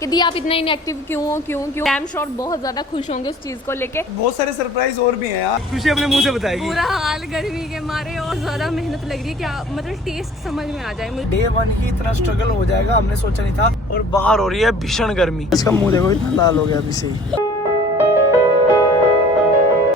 कि दी आप इतना इनएक्टिव क्यों हो क्यों डैम श्योर बहुत ज्यादा खुश होंगे उस चीज को लेके। बहुत सारे सरप्राइज और भी हैं यार, खुशी अपने मुंह से बताएगी। बुरा हाल गर्मी के मारे और ज्यादा मेहनत लग रही है, क्या मतलब टेस्ट समझ में आ जाए मुझे। डे 1 ही इतना स्ट्रगल हो जाएगा हमने सोचा नहीं था, और बाहर हो रही है भीषण गर्मी। इसका मुंह देखो इतना लाल हो गया अभी से ही।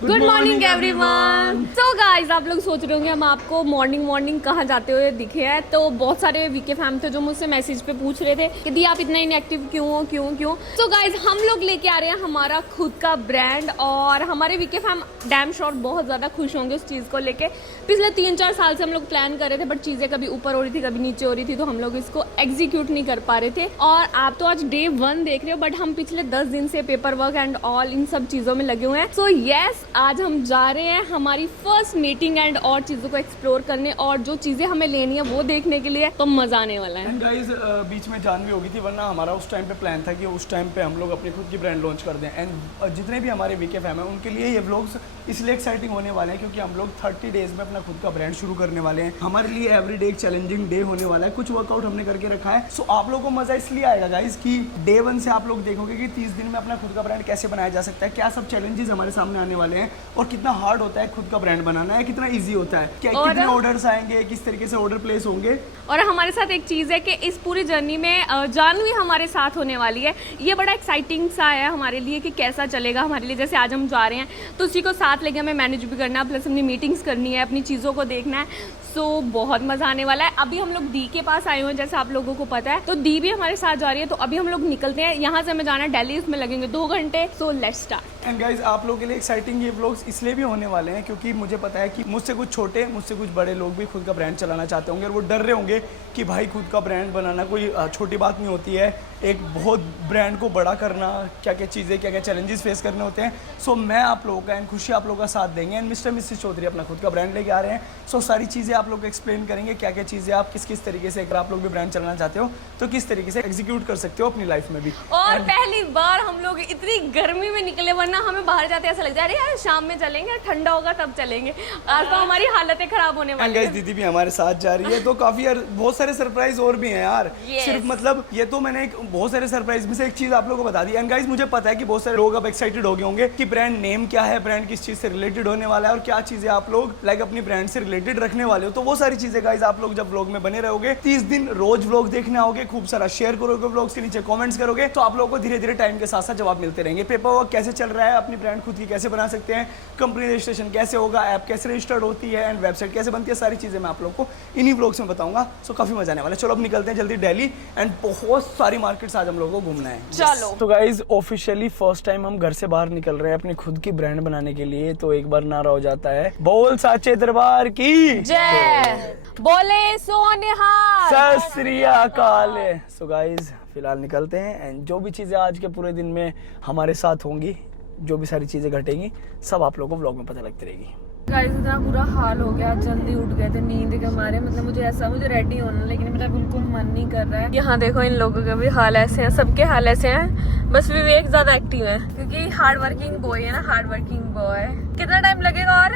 Good morning everyone. तो गाइस आप लोग सोच रहे होंगे हम आपको मॉर्निंग कहाँ जाते हुए दिखे हैं, तो बहुत सारे वीके फैम थे जो मुझसे मैसेज पे पूछ रहे थे कि दी आप इतना इनएक्टिव क्यों हो क्यों। तो गाइस हम लोग लेके आ रहे हैं हमारा खुद का ब्रांड, और हमारे वीके फैम डैम श्योर बहुत ज्यादा खुश होंगे उस चीज को लेके। पिछले 3-4 साल से हम लोग प्लान कर रहे थे, बट चीजें कभी ऊपर हो रही थी कभी नीचे हो रही थी, तो हम लोग इसको एग्जीक्यूट नहीं कर पा रहे थे। और आप तो आज डे 1 देख रहे हो, बट हम पिछले 10 दिन से paper work and all in सब चीजों में लगे हुए हैं। सो यस, आज हम जा रहे हैं हमारी फर्स्ट मीटिंग एंड और चीजों को एक्सप्लोर करने, और जो चीजें हमें लेनी है वो देखने के लिए, तो मजा आने वाला है। गाइस बीच में जान भी होगी थी, वरना हमारा उस टाइम पे प्लान था कि उस टाइम पे हम लोग अपनी खुद की ब्रांड लॉन्च कर दें। एंड जितने भी हमारे वीके फैम है उनके लिए ये व्लॉग्स इसलिए एक्साइटिंग होने वाले हैं क्योंकि हम लोग 30 डेज में अपना खुद का ब्रांड शुरू करने वाले हैं। हमारे लिए एवरी डे एक चैलेंजिंग डे होने वाला है, कुछ वर्कआउट हमने करके रखा है। सो आप लोगों को मजा इसलिए आएगा गाइस कि डे 1 से आप लोग देखोगे कि 30 दिन में अपना खुद का ब्रांड कैसे बनाया जा सकता है, क्या सब चैलेंजेस हमारे सामने आने वाले हैं, और कितना हार्ड होता है खुद का ब्रांड बनाना है, कितना ईजी होता है, क्या कितने ऑर्डर्स आएंगे, किस तरीके से ऑर्डर प्लेस होंगे। और हमारे साथ एक चीज है कि इस पूरी जर्नी में जानवी हमारे साथ होने वाली है। ये बड़ा एक्साइटिंग सा है हमारे लिए कि कैसा चलेगा हमारे लिए। जैसे आज हम जा रहे हैं तो उसी को साथ लेके हमें मैनेज भी करना है, प्लस अपनी मीटिंग्स करनी है, अपनी चीज़ों को देखना है। सो बहुत मजा आने वाला है। अभी हम लोग दी के पास आए हुए हैं, जैसे आप लोगों को पता है, तो दी भी हमारे साथ जा रही है। तो अभी हम लोग निकलते हैं, यहाँ से हमें जाना है दिल्ली, इसमें लगेंगे 2 घंटे। So let's start. And guys आप लोगों के लिए एक्साइटिंग ये व्लॉग्स इसलिए भी होने वाले हैं क्योंकि मुझे पता है कि मुझसे कुछ छोटे, मुझसे कुछ बड़े लोग भी खुद का ब्रांड चलाना चाहते होंगे, और वो डर रहे होंगे कि भाई खुद का ब्रांड बनाना कोई छोटी बात नहीं होती है। एक बहुत ब्रांड को बड़ा करना, क्या क्या चीज़ें, क्या क्या चैलेंजेस फेस करने होते हैं। सो मैं आप लोगों का एंड खुशी आप लोगों का साथ देंगे। एंड मिस्टर मिसेस चौधरी अपना खुद का ब्रांड लेके आ रहे हैं। सो सारी चीज़ें आप लोग को एक्सप्लेन करेंगे, क्या क्या चीज़ें आप किस तरीके से, अगर आप लोग भी ब्रांड चलाना चाहते हो तो किस तरीके से एग्जीक्यूट कर सकते हो अपनी लाइफ में भी। और पहली बार हम लोग इतनी गर्मी में निकले, वरना हमें बाहर जाते ऐसा लगता है अरे यार शाम में चलेंगे, ठंडा होगा तब चलेंगे। आज तो हमारी हालतें खराब होने वाली है। दीदी भी हमारे साथ जा रही है, तो काफी बहुत सारे सरप्राइज और भी हैं यार। सिर्फ मतलब ये तो मैंने बहुत सारे सरप्राइज में से एक चीज आप लोगों को बता दी। एंड गाइस मुझे पता है कि बहुत सारे लोग अब एक्साइटेड हो गए होंगे कि ब्रांड नेम क्या है, ब्रांड किस चीज से रिलेटेड होने वाला है, और क्या चीजें आप लोग लाइक अपनी ब्रांड से रिलेटेड रखने वाले हो। तो वो सारी चीजें गाइस आप लोग जब व्लॉग में बने रहोगे, 30 दिन रोज व्लॉग देखने आओगे, खूब सारा शेयर करोगे, व्लॉग्स के नीचे कमेंट्स करोगे, तो आप लोगों को धीरे धीरे टाइम के साथ साथ जवाब मिलते रहेंगे। पेपर वर्क कैसे चल रहा है, अपनी ब्रांड खुद की कैसे बना सकते हैं, कंपनी रजिस्ट्रेशन कैसे होगा, ऐप कैसे रजिस्टर्ड होती है, एंड वेबसाइट कैसे बनती है, सारी चीजें मैं आप लोगों को इन्हीं व्लॉग्स में बताऊंगा। सो काफी मजा आने वाला है। चलो अब निकलते हैं जल्दी दिल्ली, एंड बहुत सारी मार्केट्स आज हम लोगों को घूमना है। चलो तो गाइज ऑफिशियली फर्स्ट टाइम हम घर से बाहर निकल रहे हैं अपनी खुद की ब्रांड बनाने के लिए। तो एक बार नारा हो जाता है, बोल साचे दरबार की जय, बोले सोनिहाल, सत श्री अकाल। सो गाइज फिलहाल निकलते हैं, एंड जो भी चीजें आज के पूरे दिन में हमारे साथ होंगी, जो भी सारी चीजें घटेंगी, सब आप लोगों को व्लॉग में पता लगती रहेगी। गाइस इतना बुरा हाल हो गया, जल्दी उठ गए थे नींद के मारे। मतलब मुझे रेडी होना, लेकिन मेरा बिल्कुल मन नहीं कर रहा है। यहाँ देखो इन लोगों के भी हाल ऐसे हैं, सबके हाल ऐसे हैं, बस विवेक ज्यादा एक्टिव है क्योंकि हार्ड वर्किंग बॉय है ना, हार्ड वर्किंग बॉय। कितना टाइम लगेगा? और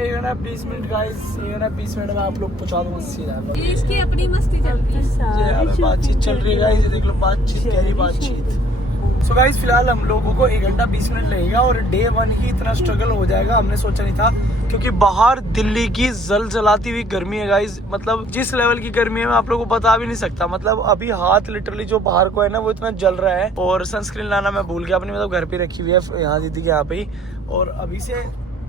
1 मिनट गाइस, 20 मिनट में आप लोग पहुंचा दूंगा सीधा। इसकी अपनी मस्ती चल रही है, बातचीत चल रही है गाइस, देख लो बातचीत, गहरी बातचीत। सो गाइस फिलहाल हम लोगों को 1 घंटा 20 मिनट लगेगा, और डे 1 ही इतना स्ट्रगल हो जाएगा हमने सोचा नहीं था क्योंकि बाहर दिल्ली की जलजलाती हुई गर्मी है गाइस। मतलब जिस लेवल की गर्मी है मैं आप लोगों को बता भी नहीं सकता। मतलब अभी हाथ लिटरली जो बाहर को है ना वो इतना जल रहा है, और सनस्क्रीन लाना मैं भूल गया अपनी, मतलब घर पे रखी हुई है यहाँ दीदी के यहाँ पे ही, और अभी से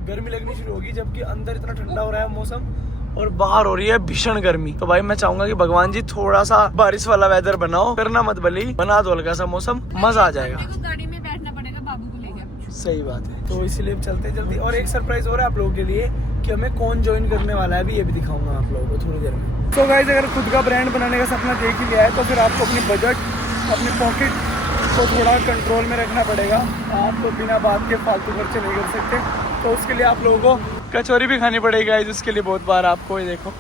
गर्मी लगनी शुरू होगी, जबकि अंदर इतना ठंडा हो रहा है मौसम और बाहर हो रही है भीषण गर्मी। तो भाई मैं चाहूंगा कि भगवान जी थोड़ा सा बारिश वाला वेदर बनाओ, करना मत भली, बना दो हल्का सा मौसम, मजा आ जाएगा। गाड़ी में बैठना पड़ेगा बाबू को लेकर। सही बात है, तो इसीलिए चलते जल्दी। और एक सरप्राइज हो रहा है आप लोगों के लिए कि हमें कौन ज्वाइन करने वाला है, अभी ये भी दिखाऊंगा आप लोगों को थोड़ी देर में। तो गाइस अगर खुद का ब्रांड बनाने का सपना देख ही लिया है तो फिर आपको अपनी बजट, अपनी पॉकेट को थोड़ा कंट्रोल में रखना पड़ेगा। आप तो बिना बात के फालतू खर्चे नहीं कर सकते, तो उसके लिए आप लोगों को कचौरी भी खानी पड़ेगी गाइस, उसके लिए बहुत बार आपको ये देखो।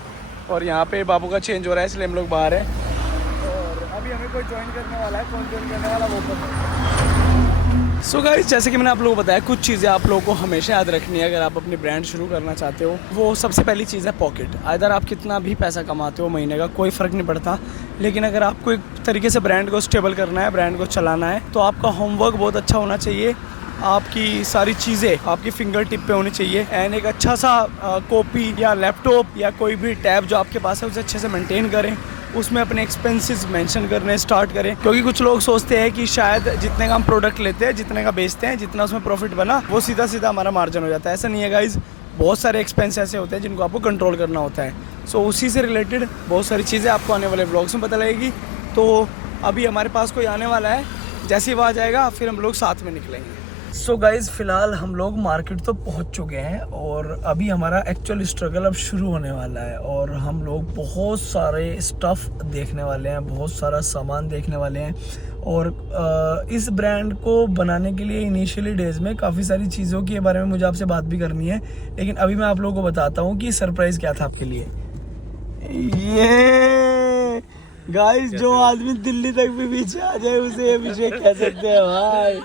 और यहाँ पे बाबू का चेंज हो रहा है इसलिए हम लोग बाहर हैं, और अभी हमें कोई ज्वाइन करने वाला है, कौन ज्वाइन करने वाला वो पता। सो गाइस, जैसे कि मैंने आप लोगों को बताया, कुछ चीज़ें आप लोगों को हमेशा याद रखनी है अगर आप अपनी ब्रांड शुरू करना चाहते हो। वो सबसे पहली चीज़ है पॉकेट। अगर आप कितना भी पैसा कमाते हो महीने का, कोई फ़र्क नहीं पड़ता, लेकिन अगर आपको एक तरीके से ब्रांड को स्टेबल करना है, ब्रांड को चलाना है, तो आपका होमवर्क बहुत अच्छा होना चाहिए। आपकी सारी चीज़ें आपकी फिंगर टिप पे होनी चाहिए। एंड एक अच्छा सा कॉपी या लैपटॉप या कोई भी टैब जो आपके पास है उसे अच्छे से मेंटेन करें, उसमें अपने एक्सपेंसेस मेंशन करने स्टार्ट करें। क्योंकि कुछ लोग सोचते हैं कि शायद जितने का हम प्रोडक्ट लेते हैं, जितने का बेचते हैं, जितना उसमें प्रॉफिट बना, वो सीधा सीधा हमारा मार्जिन हो जाता है। ऐसा नहीं है गाइज, बहुत सारे एक्सपेंस ऐसे होते हैं जिनको आपको कंट्रोल करना होता है। सो उसी से रिलेटेड बहुत सारी चीज़ें आपको आने वाले व्लॉग्स में पता लगेगी। तो अभी हमारे पास कोई आने वाला है, जैसे ही वो आ जाएगा फिर हम लोग साथ में निकलेंगे। सो गाइज़, फ़िलहाल हम लोग मार्केट तो पहुंच चुके हैं और अभी हमारा एक्चुअल स्ट्रगल अब शुरू होने वाला है। और हम लोग बहुत सारे स्टफ़ देखने वाले हैं, बहुत सारा सामान देखने वाले हैं। और इस ब्रांड को बनाने के लिए इनिशियली डेज़ में काफ़ी सारी चीज़ों के बारे में मुझे आपसे बात भी करनी है, लेकिन अभी मैं आप लोगों को बताता हूँ कि सरप्राइज़ क्या था आपके लिए। ये गाइज़, जो आदमी दिल्ली तक भी पीछे आ जाए उसे अभिषेक कह सकते हैं भाई।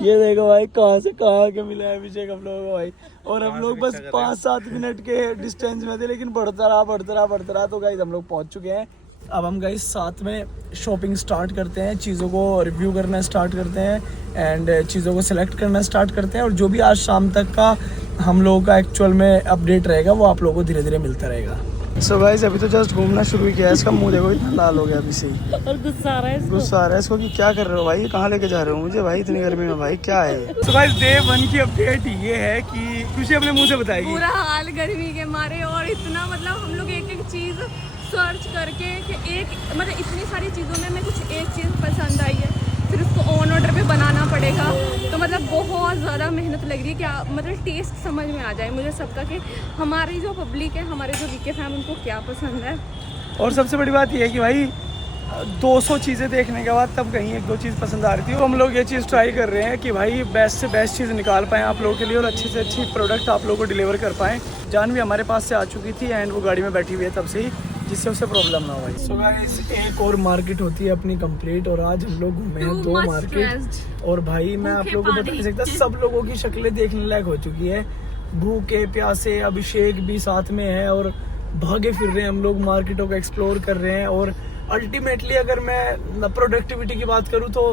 ये देखो भाई, कहाँ से कहाँ के मिला है अभिषेक हम लोगों को भाई। और हम लोग बस 5-7 मिनट के डिस्टेंस में थे, लेकिन बढ़ता रहा। तो गाइस हम लोग पहुँच चुके हैं। अब हम गाइस साथ में शॉपिंग स्टार्ट करते हैं, चीज़ों को रिव्यू करना स्टार्ट करते हैं एंड चीज़ों को सिलेक्ट करना स्टार्ट करते हैं। और जो भी आज शाम तक का हम लोगों का एक्चुअल में अपडेट रहेगा वो आप लोगों को धीरे धीरे मिलता रहेगा। सो गाइस, अभी तो जस्ट घूमना शुरू किया है। इसका मुंह देखो, इतना लाल हो गया अभी से ही। और गुस्सा आ रहा है इसको कि क्या कर रहे हो भाई, कहाँ लेके जा रहे हो मुझे भाई इतनी गर्मी में भाई, क्या है। सो गाइस, डे 1 की अपडेट ये है कि खुशी अपने मुंह से बताएगी। पूरा हाल गर्मी के मारे, और इतना मतलब हम लोग एक एक चीज़ सर्च करके कि एक मतलब इतनी सारी चीज़ों में हमें कुछ एक चीज़ पसंद आई है, फिर उसको ऑन ऑर्डर पे बनाना पड़ेगा। तो मतलब बहुत ज़्यादा मेहनत लग रही है, क्या मतलब टेस्ट समझ में आ जाए मुझे सबका कि हमारी जो पब्लिक है, हमारे जो वीके फैम, उनको क्या पसंद है। और सबसे बड़ी बात यह है कि भाई 200 चीज़ें देखने के बाद तब कहीं 1-2 चीज़ पसंद आ रही थी। तो हम लोग ये चीज़ ट्राई कर रहे हैं कि भाई बेस्ट से बेस्ट चीज़ निकाल पाएँ आप लोगों के लिए और अच्छी से अच्छी प्रोडक्ट आप लोगों को डिलीवर कर पाएँ। जान भी हमारे पास से आ चुकी थी एंड वो गाड़ी में बैठी हुई है तब से ही, जिससे उसे प्रॉब्लम ना हो भाई। सो गाइस, एक और मार्केट होती है अपनी कंप्लीट, और आज हम लोग घूमे हैं 2 मार्केट। और भाई मैं आप लोगों को बता नहीं सकता, सब लोगों की शक्लें देखने लायक हो चुकी है। भूखे प्यासे, अभिषेक भी साथ में है और भागे फिर रहे हैं हम लोग, मार्केटों को एक्सप्लोर कर रहे हैं। और अल्टीमेटली अगर मैं प्रोडक्टिविटी की बात करूँ तो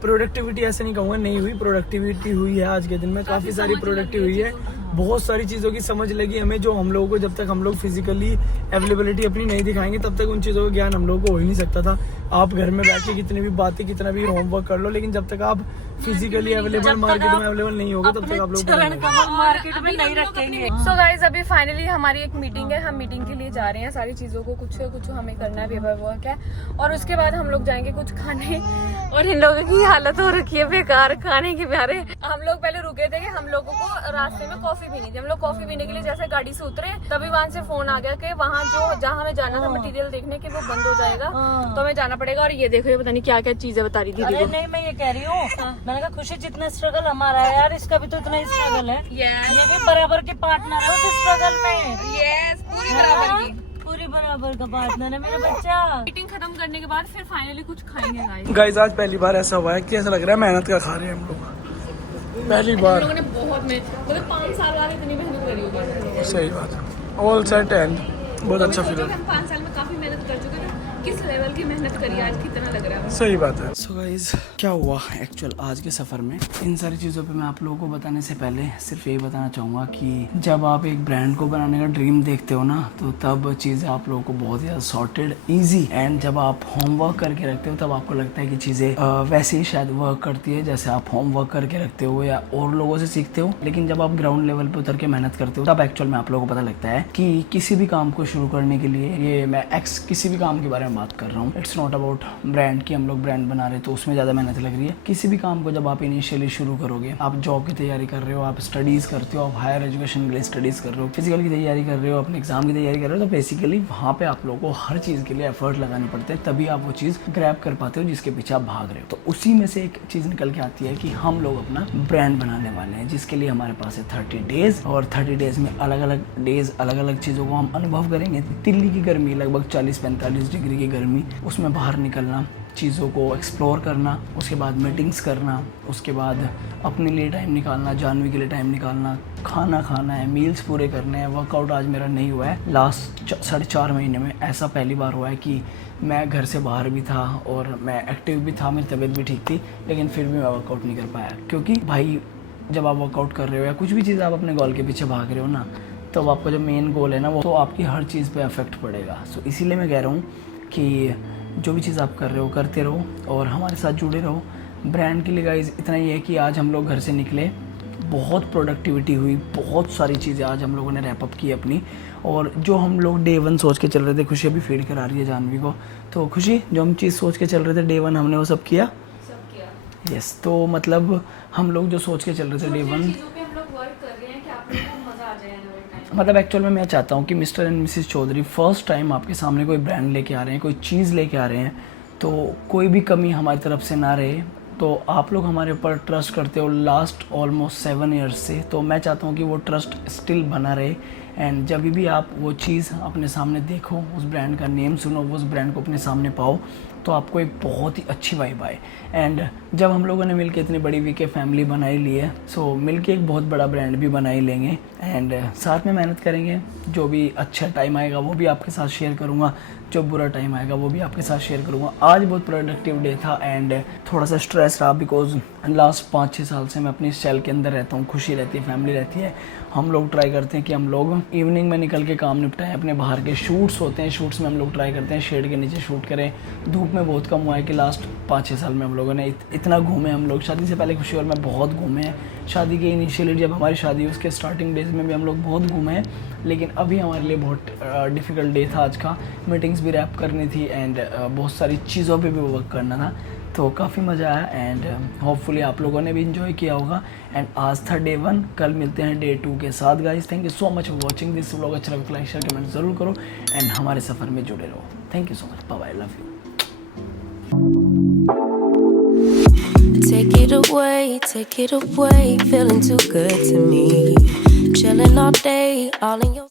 प्रोडक्टिविटी ऐसे नहीं कहूँगा नहीं हुई, प्रोडक्टिविटी हुई है आज के दिन में, काफ़ी सारी प्रोडक्टिव हुई है। बहुत सारी चीज़ों की समझ लगी हमें, जो हम लोगों को जब तक हम लोग फिजिकली अवेलेबिलिटी अपनी नहीं दिखाएंगे तब तक उन चीज़ों का ज्ञान हम लोगों को हो ही नहीं सकता था। आप घर में बैठ के कितनी भी बातें, कितना भी होमवर्क कर लो, लेकिन जब तक आप फिजिकली अवेलेबल मार्केट में अवेलेबल नहीं होगे तब तक आप लोग मार्केट में नहीं रखेंगे। सो गाइस, अभी फाइनली हमारी एक मीटिंग है, हम मीटिंग के लिए जा रहे हैं। सारी चीज़ों को कुछ हमें करना है, पेपर वर्क है, और उसके बाद हम लोग जाएंगे कुछ खाने। और इन लोगों की हालत हो रखी है बेकार खाने के प्यारे। हम लोग पहले रुके थे कि हम लोगों को रास्ते में कॉफी पीनी थी। हम लोग कॉफी पीने के लिए जैसे गाड़ी से उतरे, तभी वहाँ से फोन आ गया कि वहाँ जहाँ हमें जाना था मटेरियल देखने के, वो बंद हो जाएगा, तो हमें जाना पड़ेगा। और ये देखो, ये पता नहीं क्या क्या चीजें बता रही थी। अरे नहीं, मैं ये कह रही हूँ, मैंने कहा खुशी जितना स्ट्रगल हमारा है यार, इसका भी तो इतना ही स्ट्रगल है। ये भी बराबर के पार्टनर है उस स्ट्रगल में। पूरी बराबर की, पूरी बराबर का पार्टनर है मेरा बच्चा। मीटिंग खत्म करने के बाद फिर फाइनली कुछ खाएंगे। गाइस, आज पहली बार ऐसा हुआ है कि ऐसा लग रहा है मेहनत का खा रहे हैं हम लोग, पहली बार। हम लोगों ने बहुत मतलब 5 साल बाद इतनी मेहनत करी होगी। सही बात, ऑल सेट एंड बहुत अच्छा फील है। हम 5 साल में काफी मेहनत कर चुके थे, किस लेवल की मेहनत करी, आज कितना लग रहा है। सही बात है। सो गाइस, क्या हुआ एक्चुअल आज के सफ़र में, इन सारी चीज़ों पे मैं आप लोगों को बताने से पहले सिर्फ यही बताना चाहूँगा कि जब आप एक ब्रांड को बनाने का ड्रीम देखते हो ना, तो तब चीज़ें आप लोगों को बहुत ज़्यादा सॉर्टेड, ईजी, एंड जब आप होमवर्क करके रखते हो तब आपको लगता है कि चीज़ें वैसे ही शायद वर्क करती है जैसे आप होमवर्क करके रखते हो या और लोगों से सीखते हो। लेकिन जब आप ग्राउंड लेवल पर उतर के मेहनत करते हो तब एक्चुअल में आप लोगों को पता लगता है कि किसी भी काम को शुरू करने के लिए, ये मैं किसी भी काम के बारे में बात कर रहा हूँ, इट्स नॉट अबाउट ब्रांड की हम लोग ब्रांड बना रहे हैं तो उसमें ज़्यादा मेहनत लग रही है। किसी भी काम को जब आप इनिशियली शुरू करोगे, आप जॉब की तैयारी कर रहे हो, आप स्टडीज़ करते हो, आप हायर एजुकेशन के लिए स्टडीज़ कर रहे हो, फिजिकल की तैयारी कर रहे हो, अपने एग्जाम की तैयारी कर रहे हो, तो बेसिकली वहाँ पे आप लोगों को हर चीज़ के लिए एफर्ट लगाने पड़ते हैं, तभी आप वो चीज़ ग्रैब कर पाते हो जिसके पीछे आप भाग रहे हो। तो उसी में से एक चीज़ निकल के आती है कि हम लोग अपना ब्रांड बनाने वाले हैं, जिसके लिए हमारे पास है 30 डेज़, और 30 डेज़ में अलग अलग डेज़ अलग अलग चीज़ों को हम अनुभव करेंगे। दिल्ली की गर्मी लगभग 40-45 डिग्री की गर्मी, उसमें बाहर निकलना, चीज़ों को एक्सप्लोर करना, उसके बाद मीटिंग्स करना, उसके बाद अपने लिए टाइम निकालना, जानवी के लिए टाइम निकालना, खाना खाना है, मील्स पूरे करने हैं। वर्कआउट आज मेरा नहीं हुआ है लास्ट 4.5 महीने में। ऐसा पहली बार हुआ है कि मैं घर से बाहर भी था और मैं एक्टिव भी था, मेरी तबीयत भी ठीक थी, लेकिन फिर भी मैं वर्कआउट नहीं कर पाया। क्योंकि भाई जब आप वर्कआउट कर रहे हो या कुछ भी चीज़ आप अपने गोल के पीछे भाग रहे हो ना, तो आपका जो मेन गोल है ना, वो तो आपकी हर चीज़ पे अफेक्ट पड़ेगा। सो इसीलिए मैं कह रहा हूँ कि जो भी चीज़ आप कर रहे हो करते रहो और हमारे साथ जुड़े रहो। ब्रांड के लिए गाइस इतना ही है कि आज हम लोग घर से निकले, बहुत प्रोडक्टिविटी हुई, बहुत सारी चीज़ें आज हम लोगों ने रैप अप की अपनी। और जो हम लोग डे 1 सोच के चल रहे थे, खुशी अभी फीड करा रही है जानवी को, तो खुशी जो हम चीज़ सोच के चल रहे थे डे 1 हमने वो सब किया। यस, तो मतलब हम लोग जो सोच के चल रहे थे डे 1, मतलब एक्चुअल में मैं चाहता हूँ कि Mr and Mrs Chaudhary first time आपके सामने कोई ब्रांड लेके आ रहे हैं, कोई चीज़ लेके आ रहे हैं, तो कोई भी कमी हमारी तरफ से ना रहे। तो आप लोग हमारे ऊपर ट्रस्ट करते हो लास्ट ऑलमोस्ट 7 ईयर्स से, तो मैं चाहता हूँ कि वो ट्रस्ट स्टिल बना रहे। एंड जब भी आप वो चीज़ अपने सामने देखो, उस ब्रांड का नेम सुनो, उस ब्रांड को अपने सामने पाओ, तो आपको एक बहुत ही अच्छी वाइब आए। एंड जब हम लोगों ने मिलके इतनी बड़ी वीके फैमिली बनाई ली है, सो मिलके एक बहुत बड़ा ब्रांड भी बना ही लेंगे एंड साथ में मेहनत करेंगे। जो भी अच्छा टाइम आएगा वो भी आपके साथ शेयर करूँगा, जो बुरा टाइम आएगा वो भी आपके साथ शेयर करूँगा। आज बहुत प्रोडक्टिव डे था एंड थोड़ा सा स्ट्रेस रहा, बिकॉज लास्ट 5-6 साल से मैं अपनी सेल के अंदर रहता हूँ, खुशी रहती है, फैमिली रहती है। हम लोग ट्राई करते हैं कि हम लोग इवनिंग में निकल के काम निपटाएं, अपने बाहर के शूट्स होते हैं, शूट्स में हम लोग ट्राई करते हैं शेड के नीचे शूट करें। धूप में बहुत कम हुआ है कि लास्ट 5-6 साल में हम लोगों ने इतना घूमे। हम लोग शादी से पहले खुशी और मैं बहुत घूमे हैं, शादी के इनिशियली जब हमारी शादी हुई उसके स्टार्टिंग डेज में भी हम लोग बहुत घूमे हैं, लेकिन अभी हमारे लिए बहुत डिफ़िकल्ट डे था आज का। मीटिंग्स भी रैप करनी थी एंड बहुत सारी चीज़ों पे भी वर्क करना था, तो काफ़ी मज़ा आया एंड होपफुली आप लोगों ने भी इन्जॉय किया होगा। एंड आज था डे 1, कल मिलते हैं डे 2 के साथ। Guys thank you so much for watching this vlog. अच्छा लगा लाइक शेयर कमेंट ज़रूर करो एंड हमारे सफ़र में जुड़े रहो। Thank you so much, bye bye, love you. Take it away, feeling too good to me. Chilling all day, all in your